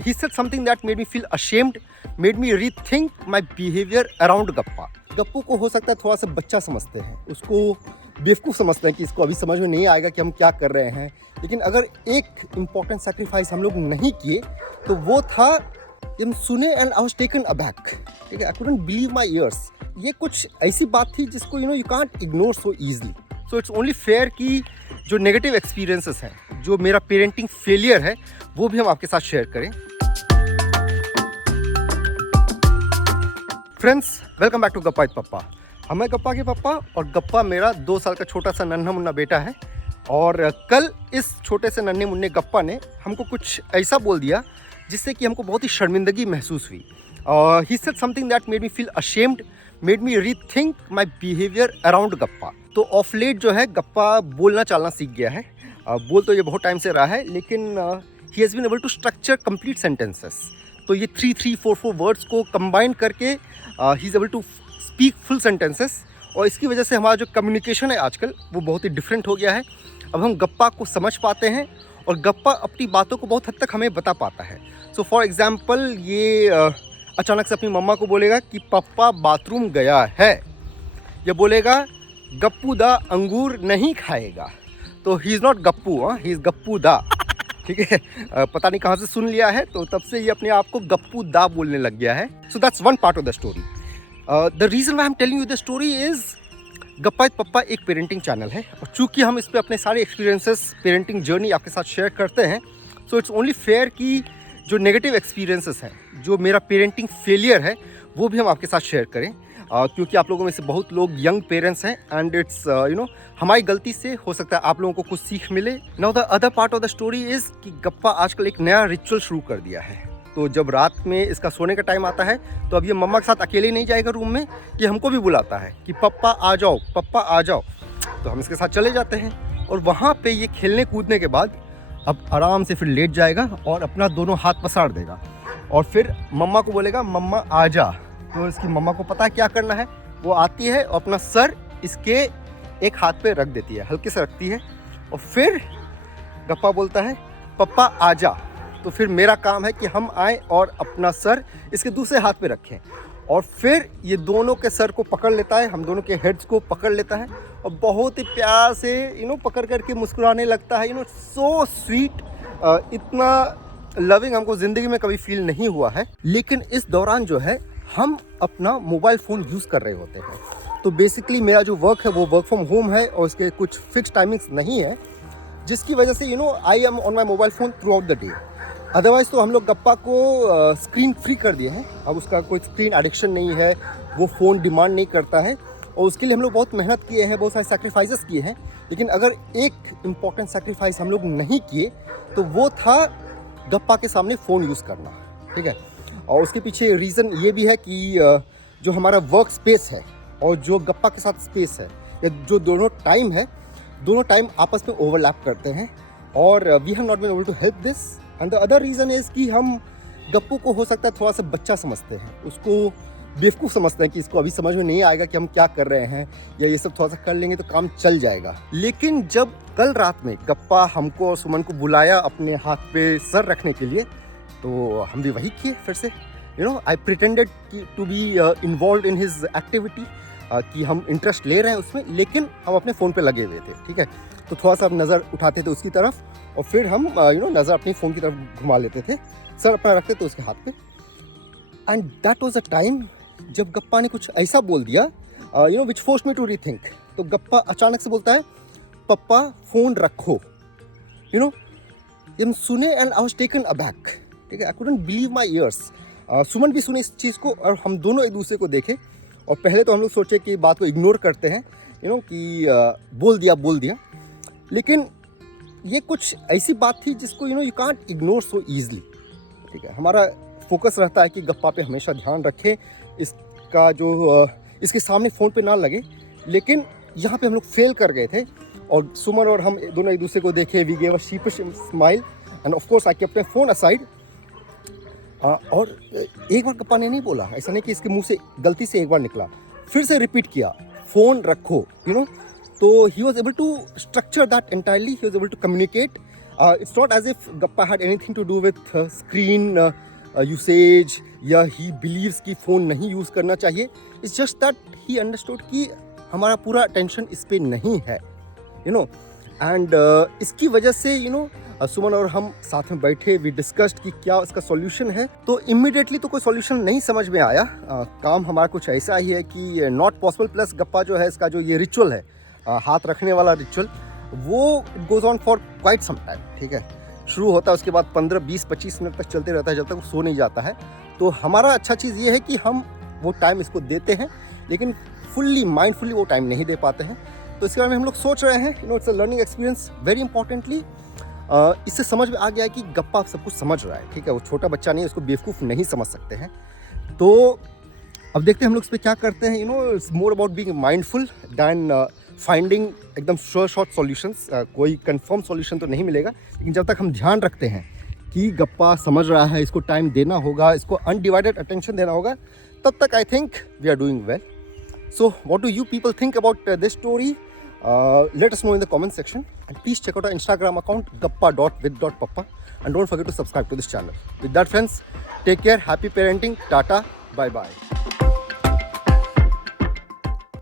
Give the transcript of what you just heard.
He said something that made me feel ashamed, made me rethink my behavior around गप्पा. गप्पू को हो सकता है थोड़ा सा बच्चा समझते हैं, उसको बेवकूफ़ समझते हैं कि इसको अभी समझ में नहीं आएगा कि हम क्या कर रहे हैं. लेकिन अगर एक इम्पॉर्टेंट सेक्रीफाइस हम लोग नहीं किए तो वो था हम सुने and I was taken aback. ठीक है, I couldn't believe my years. ये कुछ ऐसी बात थी जिसको you can't ignore so easily. So it's only fair कि जो नेगेटिव एक्सपीरियंसेस हैं, जो मेरा पेरेंटिंग फेलियर है, वो भी हम आपके साथ शेयर करें. फ्रेंड्स, वेलकम बैक टू गप्पा विद पप्पा. हम हैं गप्पा के पप्पा और गप्पा मेरा 2 साल का छोटा सा नन्हा मुन्ना बेटा है. और कल इस छोटे से नन्हे मुन्ने गप्पा ने हमको कुछ ऐसा बोल दिया जिससे कि हमको बहुत ही शर्मिंदगी महसूस हुई. He said something that made me feel ashamed, made me rethink my behaviour around गप्पा. तो ऑफ लेट जो है गप्पा बोलना चालना सीख गया है. बोल तो ये बहुत टाइम से रहा है, लेकिन he has been able to structure complete sentences. तो ये 3-4 वर्ड्स को कंबाइन करके he is able to speak full sentences. और इसकी वजह से हमारा जो कम्युनिकेशन है आजकल वो बहुत ही डिफरेंट हो गया है. अब हम गप्पा को समझ पाते हैं और गप्पा अपनी बातों को बहुत हद तक हमें बता पाता है. सो फॉर एग्ज़ाम्पल ये अचानक से अपनी मम्मा को बोलेगा कि पप्पा बाथरूम गया है, या बोलेगा गप्पू दा अंगूर नहीं खाएगा. तो he is not Gappu, he is Gappu दा. ठीक है, पता नहीं कहाँ से सुन लिया है, तो तब से ये अपने आप को गप्पू दा बोलने लग गया है. So that's one part of the story. The reason why I am telling you the story is गप्पा विद पप्पा एक पेरेंटिंग चैनल है, और चूँकि हम इस पर अपने सारे एक्सपीरियंसेस, पेरेंटिंग जर्नी आपके साथ शेयर करते हैं, सो इट्स ओनली फेयर कि जो नेगेटिव एक्सपीरियंसेस हैं, जो मेरा पेरेंटिंग फेलियर है, वो भी हम आपके साथ शेयर करें. क्योंकि आप लोगों में से बहुत लोग यंग पेरेंट्स हैं एंड इट्स हमारी गलती से हो सकता है आप लोगों को कुछ सीख मिले. Now the other part of the story is कि गप्पा आजकल एक नया रिचुअल शुरू कर दिया है. तो जब रात में इसका सोने का टाइम आता है तो अब ये मम्मा के साथ अकेले नहीं जाएगा रूम में, ये हमको भी बुलाता है कि पप्पा आ जाओ, पप्पा आ जाओ. तो हम इसके साथ चले जाते हैं और वहाँ पे ये खेलने कूदने के बाद अब आराम से फिर लेट जाएगा और अपना दोनों हाथ पसार देगा और फिर मम्मा को बोलेगा मम्मा आ जा. तो इसकी मम्मा को पता है क्या करना है. वो आती है और अपना सर इसके एक हाथ पे रख देती है, हल्के से रखती है, और फिर गप्पा बोलता है पप्पा आ जा. तो फिर मेरा काम है कि हम आए और अपना सर इसके दूसरे हाथ पे रखें, और फिर ये दोनों के सर को पकड़ लेता है, हम दोनों के हेड्स को पकड़ लेता है और बहुत ही प्यार से पकड़ करके मुस्कुराने लगता है. So sweet. इतना लविंग हमको ज़िंदगी में कभी फील नहीं हुआ है. लेकिन इस दौरान जो है हम अपना मोबाइल फ़ोन यूज़ कर रहे होते हैं. तो बेसिकली मेरा जो वर्क है वो वर्क फ्रॉम होम है और इसके कुछ फिक्स टाइमिंग्स नहीं है, जिसकी वजह से I am on my mobile phone through out the day. Otherwise तो हम लोग गप्पा को स्क्रीन फ्री कर दिए हैं. अब उसका कोई स्क्रीन एडिक्शन नहीं है, वो फ़ोन डिमांड नहीं करता है, और उसके लिए हम लोग बहुत मेहनत किए हैं, बहुत सारे सेक्रीफाइसेस किए हैं. लेकिन अगर एक इम्पॉर्टेंट सेक्रीफाइस हम लोग नहीं किए तो वो था गप्पा के सामने फ़ोन यूज़ करना. ठीक है, और उसके पीछे रीज़न ये भी है कि जो हमारा वर्क स्पेस है और जो गप्पा के साथ स्पेस है, या जो दोनों टाइम आपस में ओवरलैप करते हैं, और we have not been able to help this. And the other reason is कि हम गप्पू को हो सकता है थोड़ा सा बच्चा समझते हैं, उसको बेवकूफ़ समझते हैं कि इसको अभी समझ में नहीं आएगा कि हम क्या कर रहे हैं, या ये सब थोड़ा सा कर लेंगे तो काम चल जाएगा. लेकिन जब कल रात में गप्पा हमको और सुमन को बुलाया अपने हाथ पे सर रखने के लिए, तो हम भी वही किए फिर से. I pretended to be involve in his activity, कि हम इंटरेस्ट ले रहे हैं उसमें, लेकिन हम अपने फ़ोन पे लगे हुए थे. ठीक है, तो थोड़ा सा नज़र उठाते थे उसकी तरफ और फिर हम नज़र अपनी फ़ोन की तरफ घुमा लेते थे, सर अपना रखते थे उसके हाथ पे. And that was a time जब गप्पा ने कुछ ऐसा बोल दिया विच फोर्स्ड मी टू रीथिंक. तो गप्पा अचानक से बोलता है पप्पा फ़ोन रखो. हम सुने and I was taken aback. ठीक है, I couldn't believe my ears. Suman भी सुने इस चीज़ को और हम दोनों एक दूसरे को देखे, और पहले तो हम लोग सोचे कि बात को इग्नोर करते हैं, कि बोल दिया. लेकिन ये कुछ ऐसी बात थी जिसको you can't ignore so easily. ठीक है, हमारा फोकस रहता है कि गप्पा पे हमेशा ध्यान रखें, इसका जो इसके सामने फ़ोन पे ना लगे. लेकिन यहाँ पे हम लोग फेल कर गए थे, और सुमन और हम दोनों एक दूसरे को देखे. We gave a sheepish smile and of course I kept my phone aside. और एक बार गप्पा ने नहीं बोला, ऐसा नहीं कि इसके मुंह से गलती से एक बार निकला, फिर से रिपीट किया फ़ोन रखो. तो he was able to structure that entirely. He was able to communicate It's not as if Gappa had anything to do with screen usage या he believes कि फ़ोन नहीं यूज़ करना चाहिए. It's just that he understood कि हमारा पूरा attention इस पे नहीं है, you know. And इसकी वजह से you know सुमन और हम साथ में बैठे, वी डिस्कस्ड कि क्या इसका सॉल्यूशन है. तो इमीडिएटली तो कोई सॉल्यूशन नहीं समझ में आया. काम हमारा कुछ ऐसा ही है कि नॉट पॉसिबल. प्लस गप्पा जो है, इसका जो ये रिचुअल है, हाथ रखने वाला रिचुअल, वो it goes on for quite some time. ठीक है, शुरू होता है, उसके बाद 15, 20, 25 मिनट तक चलते रहता है जब तक वो सो नहीं जाता है. तो हमारा अच्छा चीज़ ये है कि हम वो टाइम इसको देते हैं, लेकिन फुल्ली माइंडफुली वो टाइम नहीं दे पाते हैं. तो इसके बारे में हम लोग सोच रहे हैं. It's a learning experience. Very importantly इससे समझ में आ गया है कि गप्पा सब कुछ समझ रहा है. ठीक है, वो छोटा बच्चा नहीं है, उसको बेवकूफ़ नहीं समझ सकते हैं. तो अब देखते हैं हम लोग इस पर क्या करते हैं. It's more about being mindful than finding एकदम शॉर्ट सॉल्यूशंस. कोई कंफर्म सॉल्यूशन तो नहीं मिलेगा, लेकिन जब तक हम ध्यान रखते हैं कि गप्पा समझ रहा है, इसको टाइम देना होगा, इसको अनडिवाइडेड अटेंशन देना होगा, तब तक I think we are doing well. So what do you people think about this story? Let us know in the comment section, and please check out our Instagram account gappa.with.pappa, and don't forget to subscribe to this channel. With that, friends, take care, happy parenting, tata, bye bye.